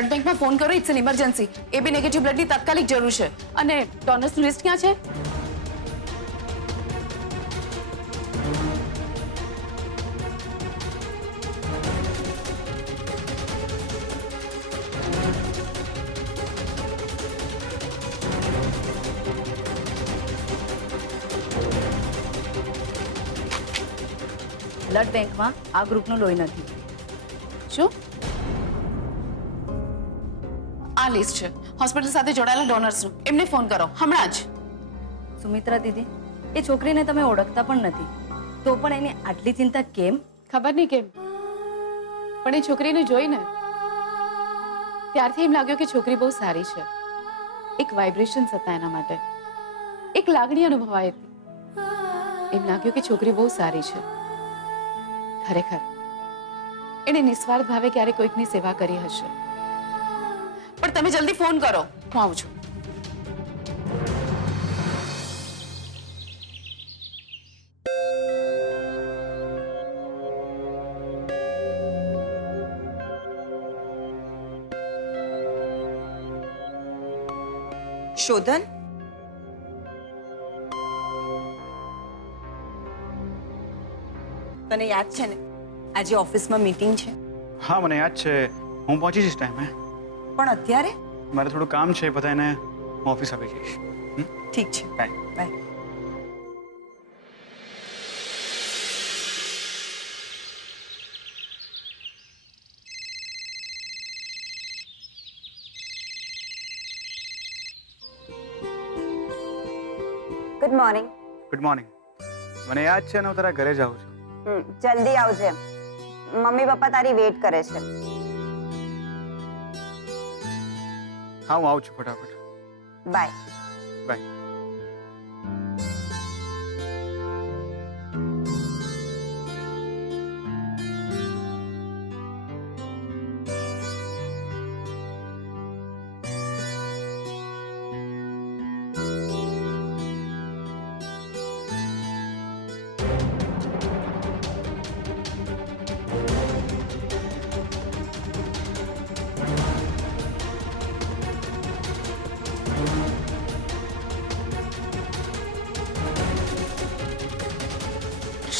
Blood બેંકમાં phone કરો, it's an emergency. AB negative બ્લડની તાત્કાલિક જરૂર છે. અને ડોનર્સનું લિસ્ટ ક્યાં છે? બ્લડ બેંકમાં આ ગ્રુપનું લોહી નથી. શું? આ લિસ્ટ છે હોસ્પિટલ સાથે જોડાયેલા ડોનર્સનું. એમને ફોન કરો હમણાં જ. સુમિત્રા દીદી, એ છોકરીને તમે ઓળખતા પણ નથી, તો પણ એની આટલી ચિંતા કેમ? ખબર નહીં કેમ, પણ એ છોકરીને જોઈને ત્યારથી એમ લાગ્યું કે છોકરી બહુ સારી છે. એક વાઇબ્રેશન્સ હતા એના માટે, એક લાગણી અનુભવાઈ હતી. એમ લાગ્યું કે છોકરી બહુ સારી છે. ખરેખર એણે નિસ્વાર્થ ભાવે ક્યારે કોઈકની સેવા કરી હશે. પણ તમે જલ્દી ફોન કરો, હું આવું છું. શોધન, તને યાદ છે ને આજે ઓફિસમાં મીટિંગ છે? હા મને યાદ છે, હું પહોંચી જઈશ ટાઈમે. પણ અત્યારે? મારે થોડું કામ છે, પતાઈને હું ઓફિસ આવી જઈશ. ઠીક છે, bye. Bye. Good morning. Good morning. મને યાદ છે ને હું તારા ઘરે જાઉં છું. જલ્દી આવજે, મમ્મી પપ્પા તારી વેટ કરે છે. હા હું આવું છું ફટાફટ. બાય. બાય.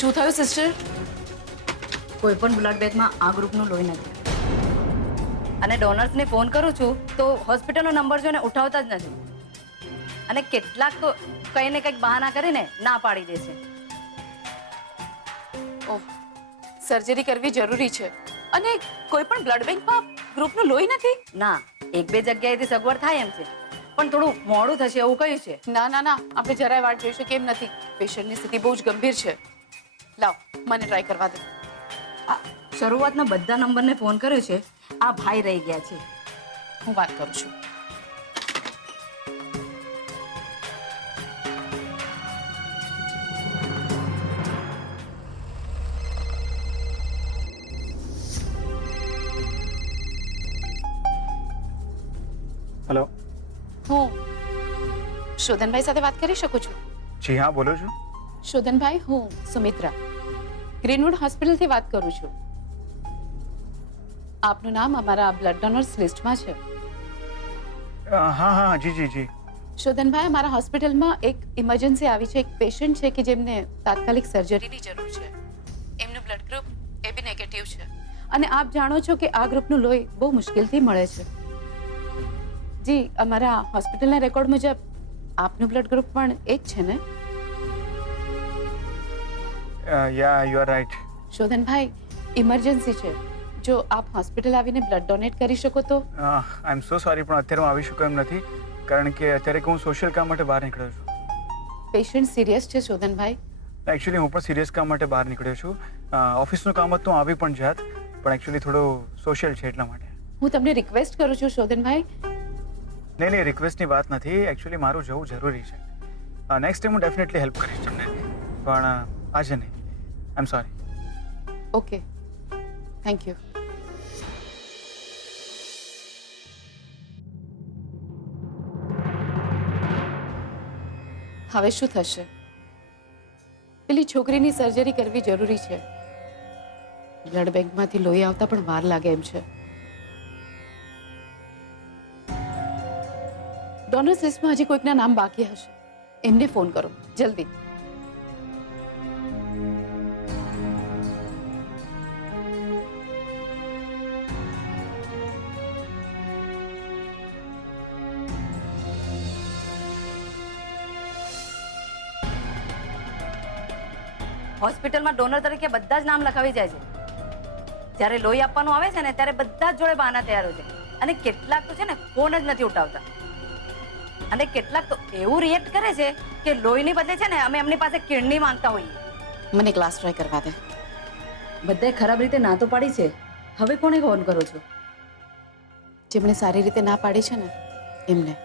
શું થયું સિસ્ટર? કોઈ પણ બ્લડ બેંકમાં આ ગ્રુપનું લોહી નથી. અને ડોનર્સને ફોન કરું છું તો હોસ્પિટલનો નંબર જોઈને ઉઠાવતા જ નથી. અને કેટલાક તો કંઈ ને કંઈક બહાના કરીને ના પાડી દે છે. ઓહ, સર્જરી કરવી જરૂરી છે અને કોઈ પણ બ્લડ બેંકમાં ગ્રુપનું લોહી નથી? ના, એક બે જગ્યાએથી સગવડ થાય એમ છે, પણ થોડું મોડું થશે એવું કહ્યું છે. ના ના ના, આપણે જરાય વાટ જોઈ શકીએ એમ નથી. પેશન્ટની સ્થિતિ બહુ જ ગંભીર છે. લાવ મને ટ્રાય કરવા દે. શરૂઆતના બધા નંબરને ફોન કર્યો છે, આ ભાઈ રહી ગયા છે. હું વાત કરું છું. હેલો. હું શોધનભાઈ સાથે વાત કરી શકું છું? જી હા બોલો છું. શોધનભાઈ, હું સુમિત્રા ગ્રીનવુડ હોસ્પિટલથી વાત કરું છું. આપનું નામ અમારા બ્લડ ડોનર્સ લિસ્ટમાં છે. હા હા જી જી જી. શોધનભાઈ, અમારા હોસ્પિટલમાં એક ઇમરજન્સી આવી છે. એક પેશન્ટ છે કે જેમને તાત્કાલિક સર્જરીની જરૂર છે. એમનું બ્લડ ગ્રુપ એબી નેગેટિવ છે અને આપ જાણો છો કે આ ગ્રુપનું લોહી બહુ મુશ્કેલથી મળે છે. જી, અમારા હોસ્પિટલના રેકોર્ડ મુજબ આપનું બ્લડ ગ્રુપ પણ એ જ છે ને? યા યુ આર રાઈટ. શોધનભાઈ, ઇમરજન્સી છે. જો આપ હોસ્પિટલ આવીને બ્લડ ડોનેટ કરી શકો તો. આઈ એમ સો સોરી પણ અત્યારે હું આવી શકું એમ નથી, કારણ કે અત્યારે હું સોશિયલ કામ માટે બહાર નીકળ્યો છું. પેશન્ટ સિરિયસ છે શોધનભાઈ. એકચ્યુઅલી હું પણ સિરિયસ કામ માટે બહાર નીકળ્યો છું. ઓફિસનું કામ હતું, આવી પણ જાત, પણ એકચ્યુઅલી થોડું સોશિયલ છે એટલા માટે. હું તમને રિક્વેસ્ટ કરું છું શોધનભાઈ. નહીં નહીં, રિક્વેસ્ટની વાત નથી. એકચ્યુઅલી મારું જવું જરૂરી છે. નેક્સ્ટ ટાઈમ હું ડેફિનેટલી હેલ્પ કરીશ તમને, પણ આજે નહીં. I am sorry. Okay, thank you. હવે શું થશે? પેલી છોકરીની સર્જરી કરવી જરૂરી છે. બ્લડ બેંકમાંથી લોહી આવતા પણ વાર લાગે એમ છે. ડોનર્સ લિસ્ટમાં હજી કોઈકના નામ બાકી હશે, એમને ફોન કરો જલ્દી. હોસ્પિટલમાં ડોનર તરીકે બધા જ નામ લખાવી જાય છે. જ્યારે લોહી આપવાનું આવે છે ને ત્યારે બધા જ જોડે બહાના તૈયાર હોય છે. અને કેટલાક તો છે ને ફોન જ નથી ઉઠાવતા. અને કેટલાક તો એવું રિએક્ટ કરે છે કે લોહીની બદલે છે ને અમે એમની પાસે કિડની માંગતા હોઈએ. મને ક્લાસ ટ્રાય કરવા દે. બધાએ ખરાબ રીતે ના તો પાડી છે, હવે કોને ફોન કરો છો? જેમણે સારી રીતે ના પાડી છે ને એમને.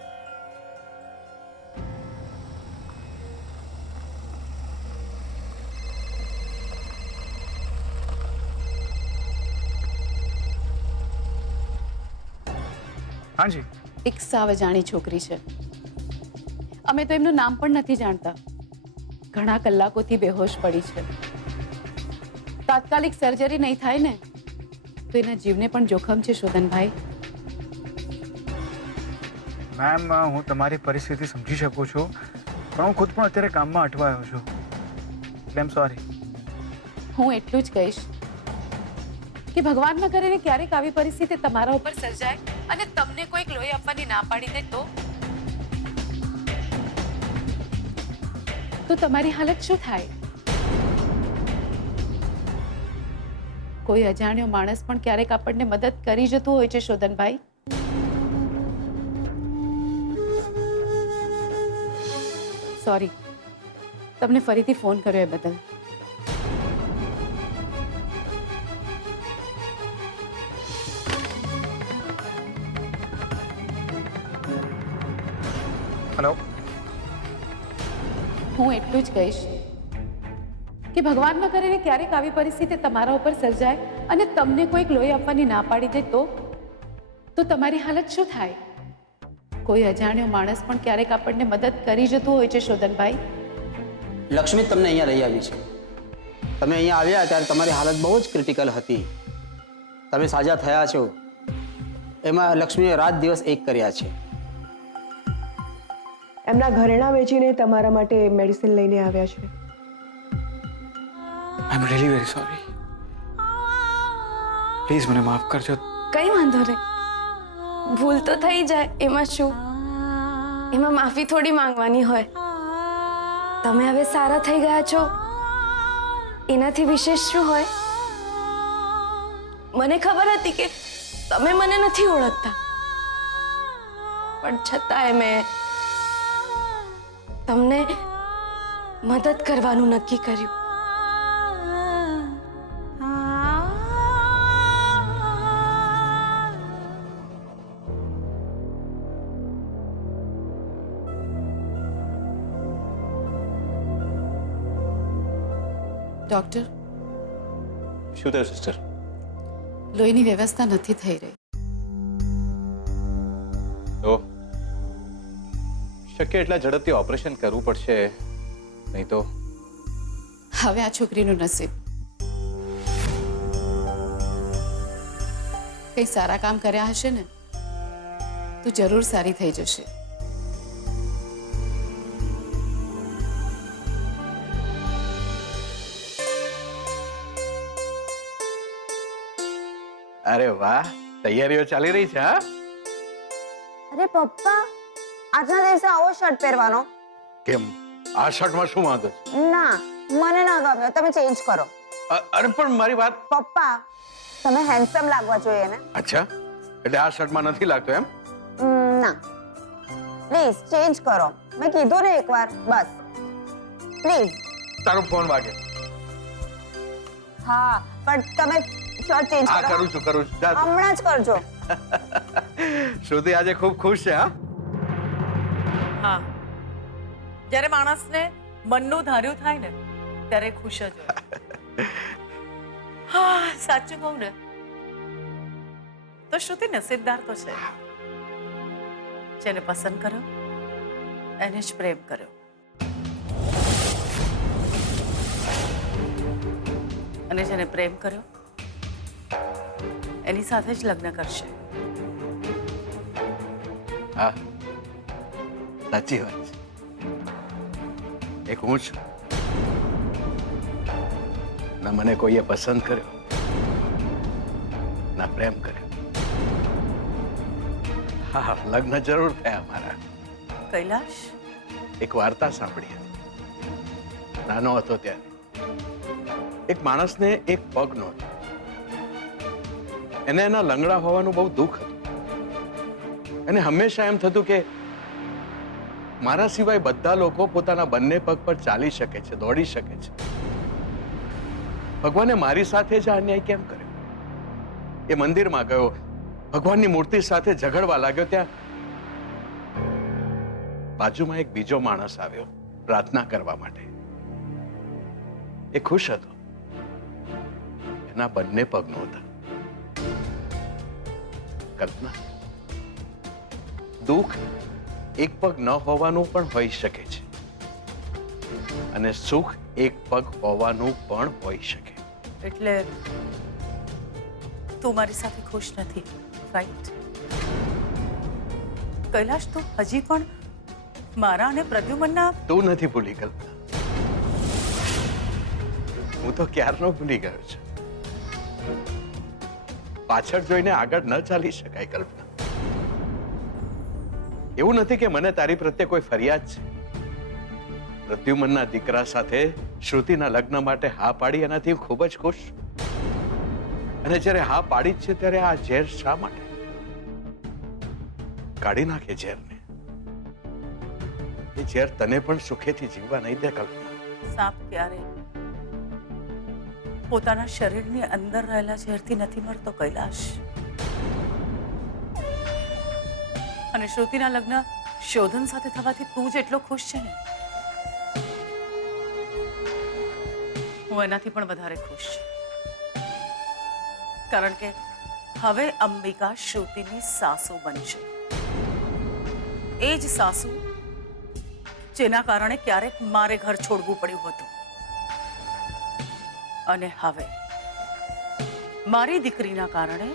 હાજી. એક સાવ અજાણી છોકરી છે. અમે તો એમનું નામ પણ નથી જાણતા. ઘણા કલાકોથી બેહોશ પડી છે. તાત્કાલિક સર્જરી નહીં થાય ને તો એના જીવને પણ જોખમ છે શોધનભાઈ. મેમ, હું તમારી પરિસ્થિતિ સમજી શકું છું, પણ હું ખુદ પણ અત્યારે કામમાં અટવાયો છું, એટલે એમ સોરી. હું એટલું જ કહીશ કે ભગવાન ન કરે ને ક્યારેક આવી પરિસ્થિતિ તમારા ઉપર સર્જાય અને તમને કોઈક લોહી આપવાની ના પાડી દે તો તમારી હાલત શું થાય? કોઈ અજાણ્યો માણસ પણ ક્યારેક આપણને મદદ કરી જતું હોય છે શોધનભાઈ. સોરી, તમને ફરીથી ફોન કર્યો એ બદલ. હેલો. હું એટલું જ કહીશ કે ભગવાન ન કરે ને ક્યારેક આવી પરિસ્થિતિ તમારા ઉપર સર્જાય અને તમને કોઈક લોહી આપવાની ના પાડી દે તો તમારી હાલત શું થાય? કોઈ અજાણ્યો માણસ પણ ક્યારેક આપણને મદદ કરી જતું હોય છે શોધનભાઈ. લક્ષ્મી તમને અહીંયા લઈ આવી છે. તમે અહીંયા આવ્યા ત્યારે તમારી હાલત બહુ જ ક્રિટિકલ હતી. તમે સાજા થયા છો એમાં લક્ષ્મીએ રાત દિવસ એક કર્યા છે. એમના ઘરેણાં વેચીને તમારા માટે મેડિસિન લઈને આવ્યા છે. I am really very sorry. Please મને માફ કરજો. કઈ વાંધો નહીં, ભૂલ તો થઈ જાય, એમાં શું? એમાં માફી થોડી માંગવાની હોય. તમે હવે સારા થઈ ગયા છો એનાથી વિશેષ શું હોય? મને ખબર હતી કે તમે મને નથી ઓળખતા, પણ છતાંય મેં તમને મદદ કરવાનું નક્કી કર્યું. ડોક્ટર, શું થયું સિસ્ટર? લોહીની વ્યવસ્થા નથી થઈ રહી. ઓ, શક્ય એટલા ઝડપથી ઓપરેશન કરવું પડશે, નહીં તો હવે આ છોકરીનું નસીબ. કઈ સારા કામ કર્યા હશે ને તો જરૂર સારી થઈ જશે. અરે વાહ, તૈયારીઓ ચાલી રહી છે. હા, અરે પપ્પા, આજના દિવસે આવો શર્ટ પહેરવાનો? કેમ, આ શર્ટમાં શું વાંધો છે? ના, મને ના ગમ્યો, તમે ચેન્જ કરો. અરે પણ મારી વાત. પપ્પા, તમે હેન્ડસમ લાગવા જોઈએ ને. અચ્છા, એટલે આ શર્ટમાં નથી લાગતો એમ? ના, પ્લીઝ ચેન્જ કરો. મેં કીધું ને એકવાર, બસ પ્લીઝ. તારો ફોન વાગે. હા, પણ તમે શર્ટ ચેન્જ હા, કરો. કરું છું. જા તું. હમણાં જ કરજો. શ્રુતિ આજે ખૂબ ખુશ છે. હા, હા, જ્યારે માણસને મનનું ધાર્યું થાય ને ત્યારે ખુશ જ હોય. હા, સાચું કહું ને તો શ્રુતિ નસીબદાર તો છે. જેને પસંદ કર્યો એને જ પ્રેમ કર્યો. અને જેને પ્રેમ કર્યો એની સાથે જ લગ્ન કરશે. હા, સાચી વાત છે. એક હું છું, ના મને કોઈએ પસંદ કર્યો, ના પ્રેમ કર્યો. હા, લગ્ન જરૂર થયા મારા. કૈલાશ, એક વાર્તા સાંભળી હતી. નાનો હતો ત્યારે એક માણસને એક પગ નહોતો. એને એના લંગડા હોવાનું બહુ દુઃખ હતું. એને હંમેશા એમ થતું કે મારા સિવાય બધા લોકો પોતાના બંને પગ પર ચાલી શકે છે, દોડી શકે છે. ભગવાને મારી સાથે જ આ અન્યાય કેમ કર્યો? એ મંદિરમાં ગયો, ભગવાનની મૂર્તિ સાથે ઝઘડવા લાગ્યો. ત્યાં બાજુમાં એક બીજો માણસ આવ્યો પ્રાર્થના કરવા માટે. એ ખુશ હતો, એના બંને પગ નહોતા. કલ્પના, દુઃખ એક પગ ન હોવાનું પણ હોઈ શકે છે અને સુખ એક પગ હોવાનું પણ હોઈ શકે. એટલે તું મારી સાથે ખુશ નથી, રાઈટ? કૈલાશ, તું હજી પણ મારા અને પ્રદ્યુમનના... તું નથી ભૂલી કલ્પના, હું તો ક્યારનો ભૂલી ગયો છું. પાછળ જોઈને આગળ ન ચાલી શકાય કલ્પના. એવું નથી કે મને તારી પ્રત્યે કોઈ ફરિયાદ છે. પ્રદ્યુમનના દીકરા સાથે શ્રુતિના લગ્ન માટે હા પાડી એનાથી હું ખૂબ જ ખુશ છું. અને જ્યારે હા પાડી જ છે ત્યારે આ ઝેર શા માટે? કાઢી નાખે ઝેરને. એ ઝેર તને પણ સુખેથી જીવવા નહીં દે કલ્પના. સાપ ક્યારે પોતાના શરીરની અંદર રહેલા ઝેરથી નથી મરતો, કૈલાશ. અને શ્રુતિના લગ્ન શોધન સાથે થવાથી તું જેટલો ખુશ છે ને, હું એનાથી પણ વધારે ખુશ છું. કારણ કે હવે અંબિકા શ્રુતિની સાસુ બનશે. એ જ સાસુ જેના કારણે ક્યારેક મારે ઘર છોડવું પડ્યું હતું. અને હવે મારી દીકરીના કારણે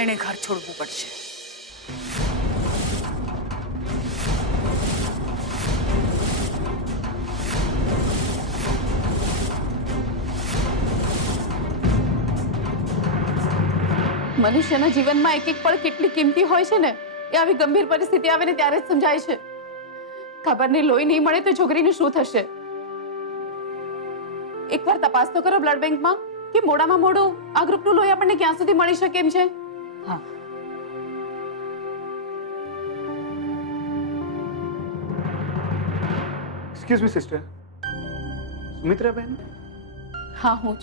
એણે ઘર છોડવું પડશે. મનુષ્યના જીવનમાં એક એક પળ કેટલી કિંમતી હોય છે ને, એ આવી ગંભીર પરિસ્થિતિ આવે ને ત્યારે જ સમજાય છે. ખબર નહીં, લોહી નહીં મળે તો છોકરીનું શું થશે? એકવાર તપાસ તો કરો બ્લડ બેંકમાં કે મોડામાં મોડું આ ગ્રુપનું લોહી આપણને ક્યાં સુધી મળી શકે એમ છે. હા, એક્સક્યુઝ મી સિસ્ટર, સુમિત્રાબેન? હા, હું જ.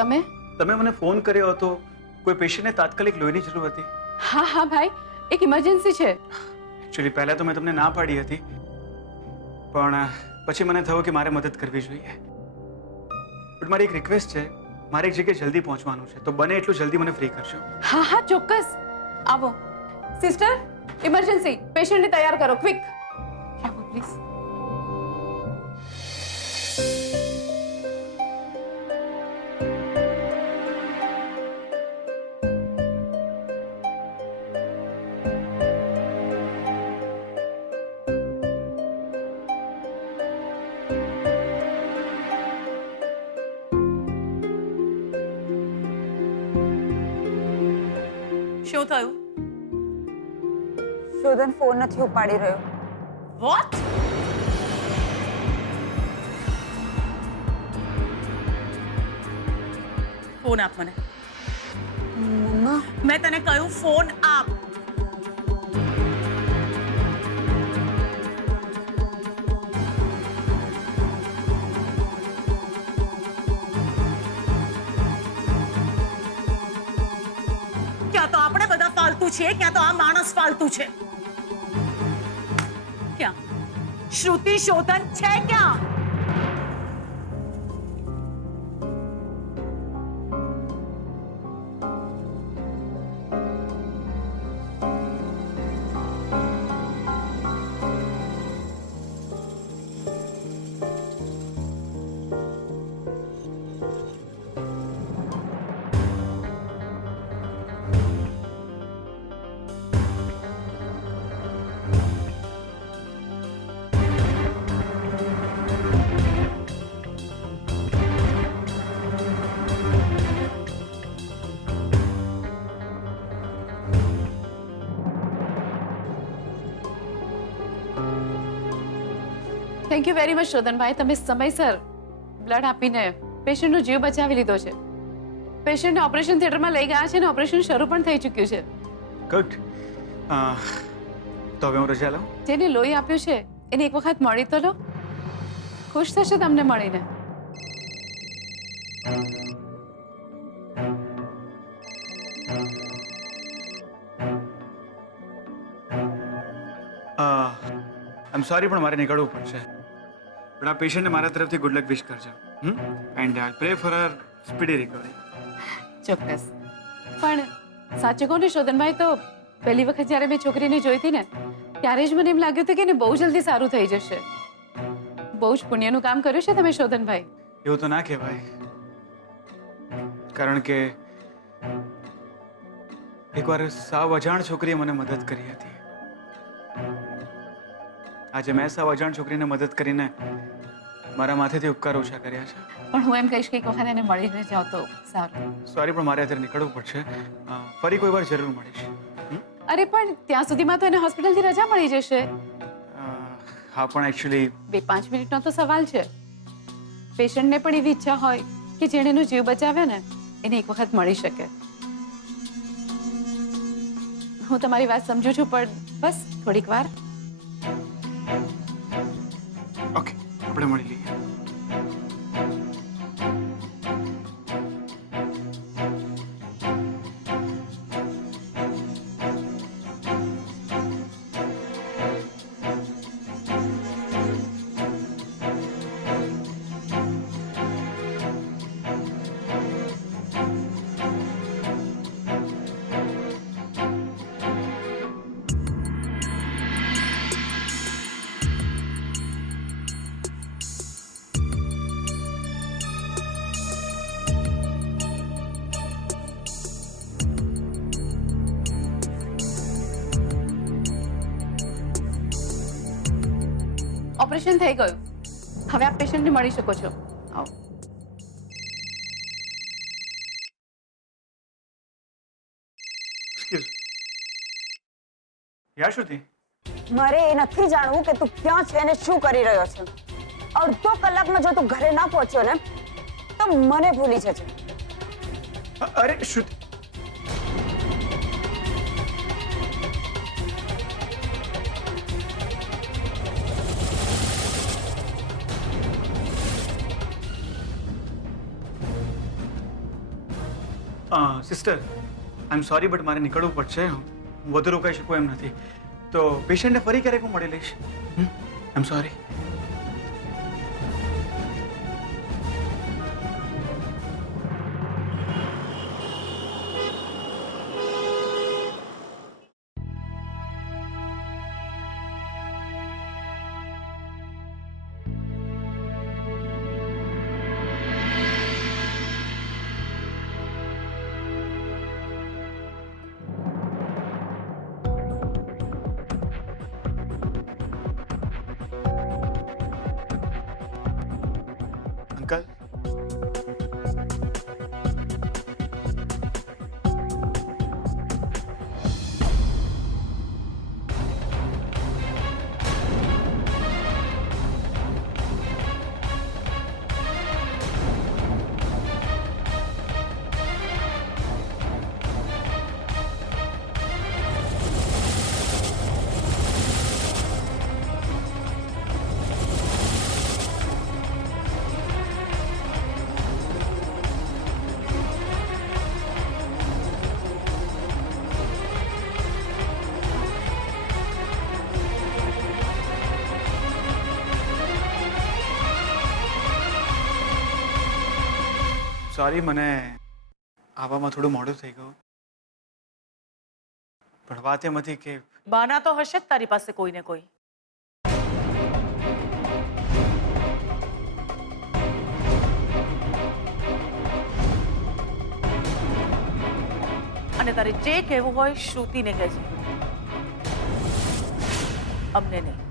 તમે? તમે મને ફોન કર્યો હતો, કોઈ પેશન્ટને તાત્કાલિક લોહીની જરૂર હતી. હા હા ભાઈ, એક ઇમરજન્સી છે. એકચ્યુઅલી પહેલા તો મેં તમને ના પાડી હતી, પણ પછી મને થયું કે મારે મદદ કરવી જોઈએ. બટ મારી એક રિક્વેસ્ટ છે, મારે એક જગ્યાએ જલ્દી પહોંચવાનું છે, તો બને એટલું જલ્દી મને ફ્રી કરશો. હા હા, ચોક્કસ. આવો સિસ્ટર, ઇમરજન્સી, પેશન્ટને તૈયાર કરો, ક્વિક. આવો પ્લીઝ. શું થયું? શોધન ફોન નથી ઉપાડી રહ્યો. વોટ? ફોન આપ મને. મમ્મા, મેં તને કહ્યું ફોન આપ. ક્યાં તો આપણે બધા ફાલતુ છીએ, ક્યાં તો આ માણસ ફાલતુ છે. ક્યાં શ્રુતિ શોધન છે? ક્યાં? થેન્ક યુ વેરી મચ શોધનભાઈ, તમે સમયસર બ્લડ આપીને પેશન્ટનો જીવ બચાવી લીધો છે. પેશન્ટને ઓપરેશન થિયેટરમાં લઈ ગયા છે અને ઓપરેશન શરૂ પણ થઈ ચૂક્યું છે. ગુડ. તો હવે હું રજા લઉં? જેને લોહી આપ્યું છે એને એક વખત મળી તો લો. ખુશ થશે તમને મળીને. આઈ એમ સોરી, પણ મારે નીકળવું પડશે. પણ આ પેશન્ટને મારા તરફથી ગુડ લક વિશ કરજો. And I pre for her speedy recovery. ચોક્કસ. પણ સાચું કહું ને શોધનભાઈ, તો પહેલી વખત જ્યારે મેં છોકરીને જોઈ હતી ને ત્યારે જ મને એમ લાગ્યું હતું કે એને બહુ જલ્દી સારું થઈ જશે. બહુ જ પુણ્યનું કામ કર્યું છે તમે શોધનભાઈ. એવું તો ના કહેવાય, કારણ કે એકવાર સાવ અજાણ છોકરીએ મને મદદ કરી હતી. આજે મેં સાવ અજાણ છોકરીને મદદ કરીને મારા માથેથી ઉપકાર ઓછા કર્યા છે. પણ હું એમ કહીશ કે એક વખત એને મળીને જાઓ તો સારું. સોરી, પણ મારે અત્યારે નીકળવું પડશે. ફરી કોઈ વાર જરૂર મળીશ. અરે પણ ત્યાં સુધીમાં તો એને હોસ્પિટલથી રજા મળી જશે. હા, પણ એકચ્યુઅલી 2-5 મિનિટનો તો સવાલ છે. પેશન્ટને પણ એવી ઈચ્છા હોય કે જેણે એનો જીવ બચાવ્યો ને એને એક વખત મળી શકે. હું તમારી વાત સમજુ છું, પણ બસ થોડીક વાર. ઓકે, આપણે મળી લઈએ. ઓપરેશન થઈ ગયું. હવે આપ પેશન્ટને મળી શકો છો. આવો. એક્સક્યુઝ. યા શ્રુતિ, મારે એ નથી જાણવું કે તું ક્યાં છે અને શું કરી રહ્યો છે. અડધો કલાકમાં જો તું ઘરે ના પહોંચ્યો ને તો મને ભૂલી જજે. અરે Shruti, sister, I am sorry, but મારે નીકળવું પડશે. હું વધુ રોકાઈ શકું એમ નથી. તો પેશન્ટને ફરી ક્યારેક હું મળી લઈશ. આઈ એમ સોરી. અંકલ, સોરી, મને આવવામાં થોડું મોડું થઈ ગયું. પણ વાત એમ હતી કે બાના તો હશે જ તારી પાસે કોઈ ને કોઈ. અને તારે જે કહેવું હોય શ્રુતિને કહેજે, અમને નહીં.